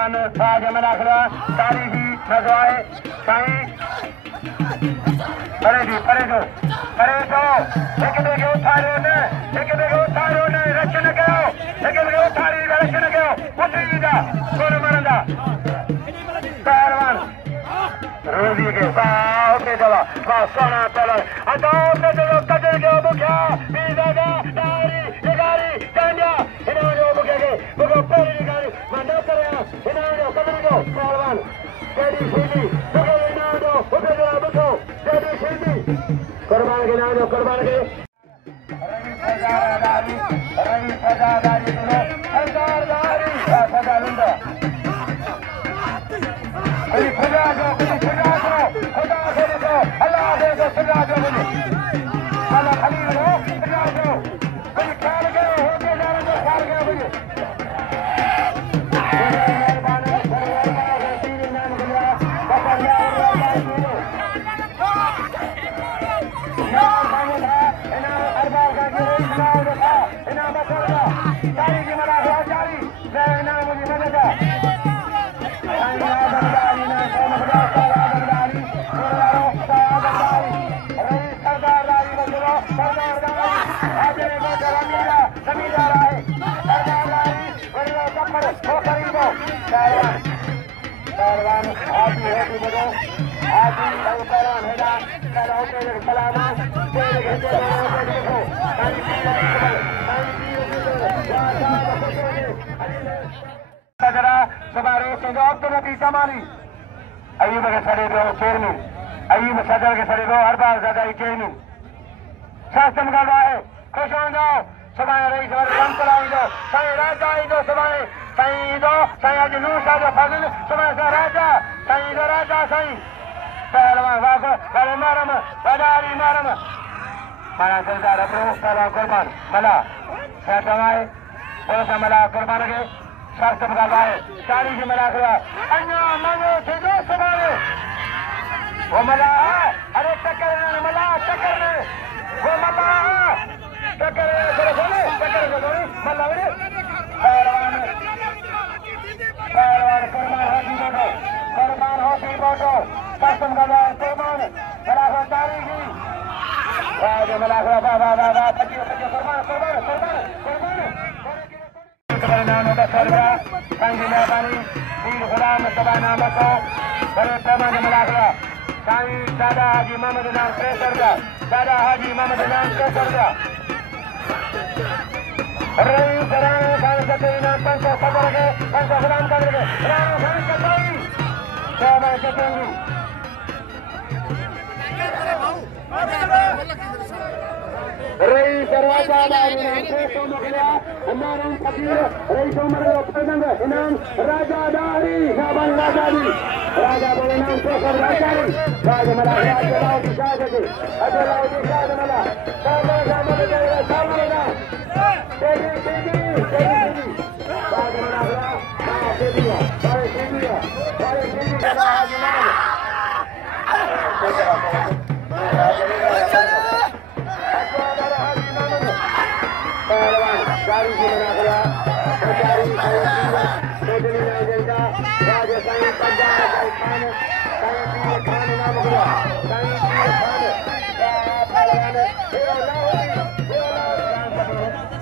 पहलवान राज मलाखरा तारीखी नजवाए साईं परे दो एक बेगे उठारो ने रक्षण कयो एक बेगे उठारी रक्षण कयो उठी जा कोन मरंदा पहलवान रोजी के साओ के दवा सोना पहलवान अदो पे जो कजर के बुखा बीजागा दारी निगारी चांदिया इन्हों जो बुखे के बुखो पहली निगारी मंडा करे इन्हों जो कजर के पहलवान शेडी शेडी बुखे इन्हों जो बुखे जो बुखो शेडी शेडी कुर्बान के नाम जो कुर्बान के रवि फजादारी दुनो फजादारी फजालुंदा कोई खुदा को खुदा से देखो अल्लाह देखो खुदा को बोले अल्लाह खलील हो खुदा को कोई ख्याल करो हो के जाने को ख्याल करो बोले मेहरबानी तीन नाम गुजरा बकरिया नाम मांगो था इनाम अरबाब का जो इनाम था इनाम बकरिया सारी की मरा हो जारी मैं इनाम मुझे मदद पहलवान आदि है कि बड़ो आदि भाई पहलवान है ना चलो के सलाम तेरे के देखो जरा सवारे से जवाब तो नबी कमाली अयूब के सड़े दो चेयरमैन अयूब सदर के सड़े दो अरबाज ज़रदारी चेयरमैन शासन का है खुश हो जाओ सुभाणे रईस वर रम कराई दो साईं राजा आई दो सुभाणे साईं दो साईं अज नूर शाह जो फज़ल सुभाणे सा राजा साईं दो राजा साईं पहलवान वाग बड़े मारम बदारी मारम माना जलदार अपनो पहलवान कुर्बान मला सेठवाए बोसा मला कुर्बान के शर्त बगाए सारी की मला करा अन्ना मानो थे दो सुभाणे वो मला अरे टक्कर ने मला टक्कर ने वो मला टक्कर मतलब पहलवान कुर्बान होती बोटो कसम का कुर्बान मलाखरा तारीखी राज मलाखरा बाबा कुर्बान नामों का सरबरा सांगी मेहरबानी वीर गुलाम सभा नामों को बड़े पैमाने मलाखरा साईं दादा हाजी मोहम्मद नाम के सरदा दादा हाजी मोहम्मद नाम के सरदा रही सराने खान सके ना पंचो खबर के पंचो गुलाम कर के राणा खान कतई क्या मैं कतई रही दरवाजा दारी ने तो मुखिया हमारा फकीर रही तो मरे पसंद इनाम राजा दारी शाबान राजा बोले नाम तो सब राजा राज मला राजा लाओ की शाह के अजलाओ की शाह मला सामने ना शेडी राज मला शेडी पहलवान गाड़ी की बना गया सरकारी सोचने नहीं देता राज साईं पंजा खान साईं खान नाम हुआ साईं खान पहलवान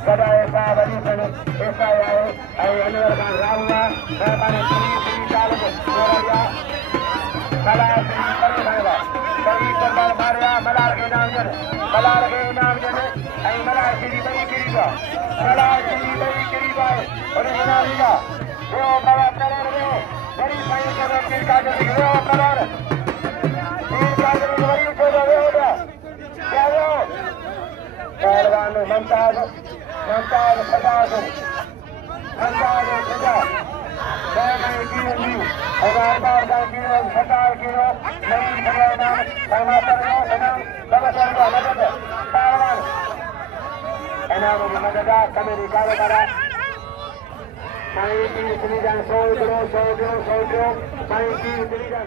बड़े साहब अली सन ऐसा आए अनवर खान राहुआ मेहरबानी श्री तालब गोरिया कला श्री परमेला कई दरबार मारिया मलार के नाम जन आई मला श्री बड़ी करीबा मला श्री बड़ी करीबा और नालीगा वो बाबा कलर वो बड़ी साईं के के कागज वो कलर तीन कागज बड़ी उठो दे होगा क्या वो पहलवान ममताज सदा मैं की हुई हजार बार का किलो सरदार किलो नहीं भगवान समातर को सनम बबसर को मदद पहलवान इनाम की मदद कमेटी कारोबार साईं की इतनी जान 100 साईं की इतनी जान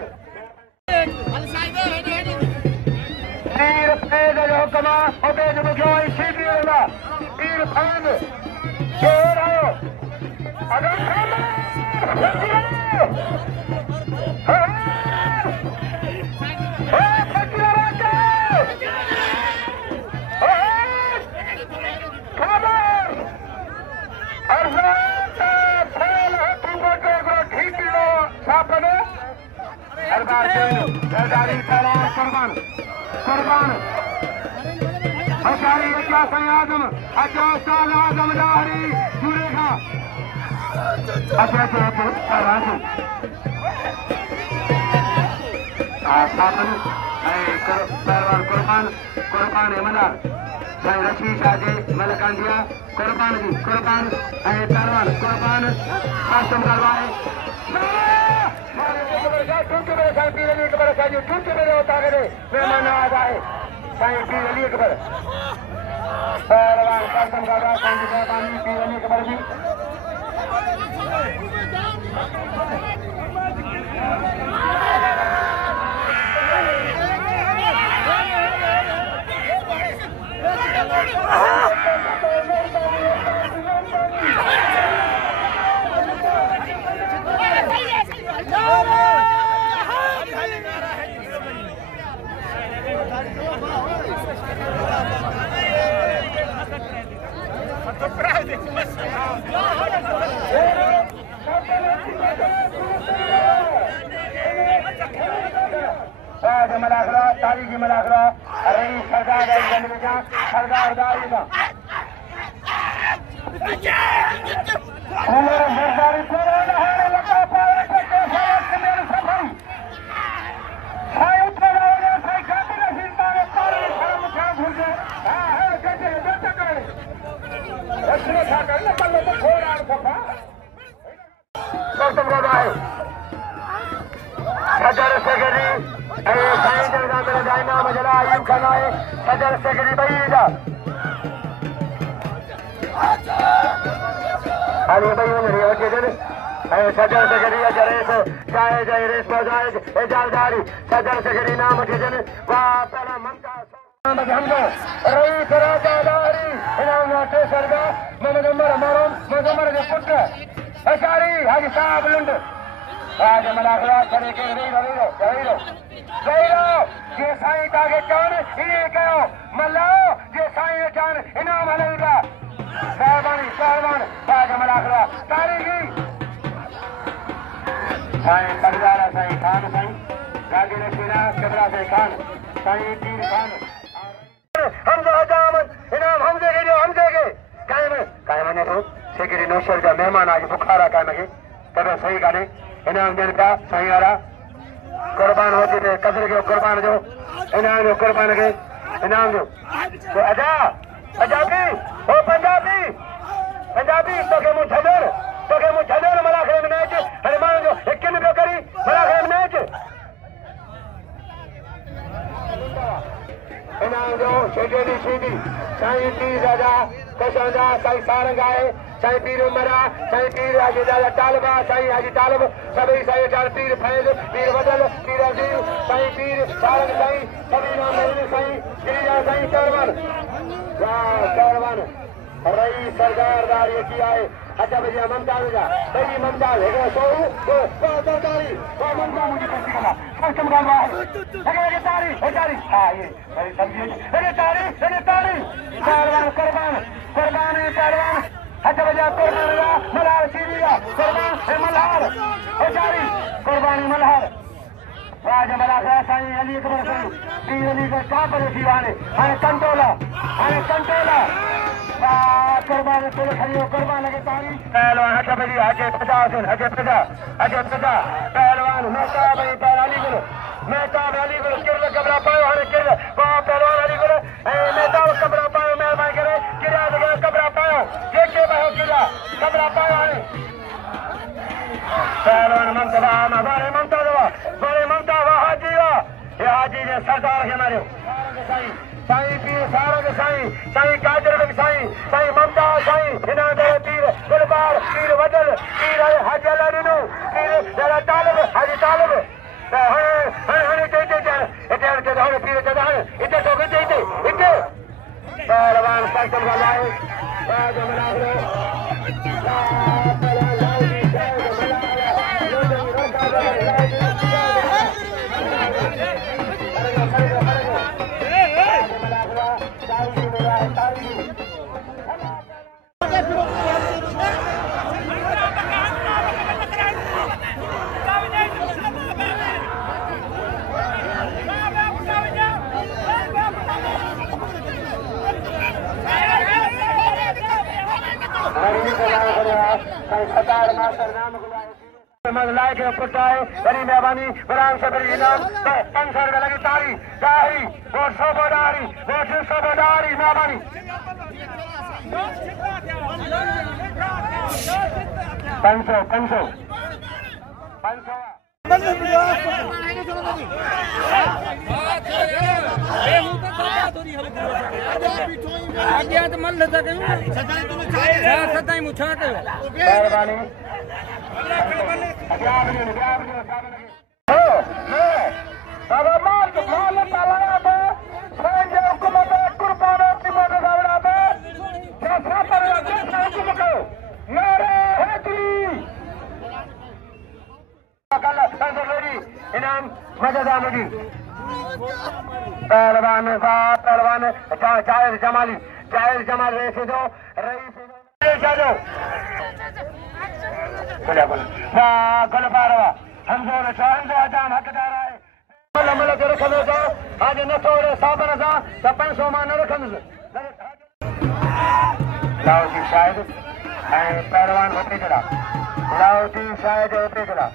वीर पैद जो हुक्मा उबेद बुघियो शीदी इरफान शेर आयो अगर जरदारी सलाम कुर्बान कुर्बान अशारी क्या सयादम अच्छा साल आजम दारी जुरेगा अच्छा राजू पहलवान कुर्बान कुर्बान मना साईं रशीद शाह जे मलकांडिया कुर्बान जी कुर्बान पहलवान कुर्बान कासम गलवाए टूटे मेरे साईं पीर अली अकबर साईं टूटे मेरे होता करे मेहमान नवाज आए साईं पीर अली अकबर पहलवान कासम गलवा साईं जी मेहरबानी पीर अली अकबर जी मलाखरा तारीखी मलाखरा रही सरदार सरदार सदर सेक्रेटरी साईं जरगा मेरा जाइना मजला आयुब खान आए सदर सेक्रेटरी भैया अरे भैया मेरे वजह सदर सेक्रेटरी जरेस जायज रेस जायज इजाजदारी सदर सेक्रेटरी नाम जन वाह पहला ममताज हमको रही करादारी इनाम वाटे सरगा मोहम्मद उमर के पुत्र अशारी हाजी साहब लुंड आज मलाखरा करे के रही जे साईं ताके चान इने कयो मल्ला जे साईं चान इनाम हलेगा साहबान आज मलाखरा तारीखी साईं बगदारा साईं खान साईं गाजी रशीना कबरा से खान साईं पीर खान हमजा हजामत इनाम हमजे के कायम ने तो सेक्रेटरी नौशर का मेहमान आज बुखारा कायम के तबे सही गाने इनाम देने का सही वाला कुर्बान होते थे कसर के कुर्बान जो इनाम जो कुर्बान के इनाम जो तो पंजाबी तो के मुंह छदर मलाखरे में नाच हनुमान जो किन पियो करी मलाखरे में नाच इनाम जो शेडी साईं पीर दादा कशांदा साईं सारंग आए साईं पीर उमरा साईं पीर हाजी दादा तालबा साईं हाजी तालब सभी साईं चार पीर फैज पीर बदल पीर अजीम साईं पीर सारंग साईं सभी नाम साईं गिरिजा साईं चौरवन रही सरदार दारी की आए अच्छा भैया ममताज जा भई ममताज है सोहू जरदारी ममता मुझे कैसी कला कस्टम गलवा है तारी हां ये बड़ी समझिए तारी पहलवान कुर्बान पहलवान अच्छा भैया कुर्बान मल्हार सीधी कुर्बान मल्हार जारी कुर्बानी मल्हार राज मलाखरा साईं अली अकबर साईं पीर अली का का पर दीवाने हाने कंटोला कुर्बान तो खड़ियो कुर्बान के तारी पहलवान अच्छा भैया हजे 50 पहलवान मेहताब अली गुल किरल कबरा पायो हाने किरल वाह पहलवान अली गुल मेहताब कबरा पायो मेहरबानी करे किरा जगह कबरा पायो जेके पायो किरा कबरा पायो हाने पहलवान ममता हाजी ये हाजी जे सरदार के मारियो साईं पीर सारंग साईं काजर बग साईं ममता साईं हिना दे पीर गुलबार पीर वदल पीर हाजी अलादीनो पीर जरा तालब हाजी तालब हने ते हने पीर ते इते तो इते पहलवान साइकिल वालाए आज मलाखरो सदार मास्टर नाम गुलाए लाए के पुट्टा है बड़ी मेहरबानी गुलाम से बड़ी इनाम 500 रुपए लगी तारी तारी वो 100 बोडारी वो 200 बोडारी मेहरबानी 500 आगे तो मन लगा कहीं सदा ही मुछा के मेहरबानी बाबा माल तालाया पे संजय हुकूमत कुर्बान अपनी मोटर गावड़ा पे जैसा पर जैसा हुकुम को मेरे हैदरी कल संजय इनाम मजेदार लगी पहलवान जाहिर जमाल रेसे दो रईस दो गल पारवा हमजो आजाम हकदार है मल के रखंदो आज न थोड़े साबन सा 500 मान रखंदो लाओ जी शायद पहलवान होते चला लाओ जी शायद होते चला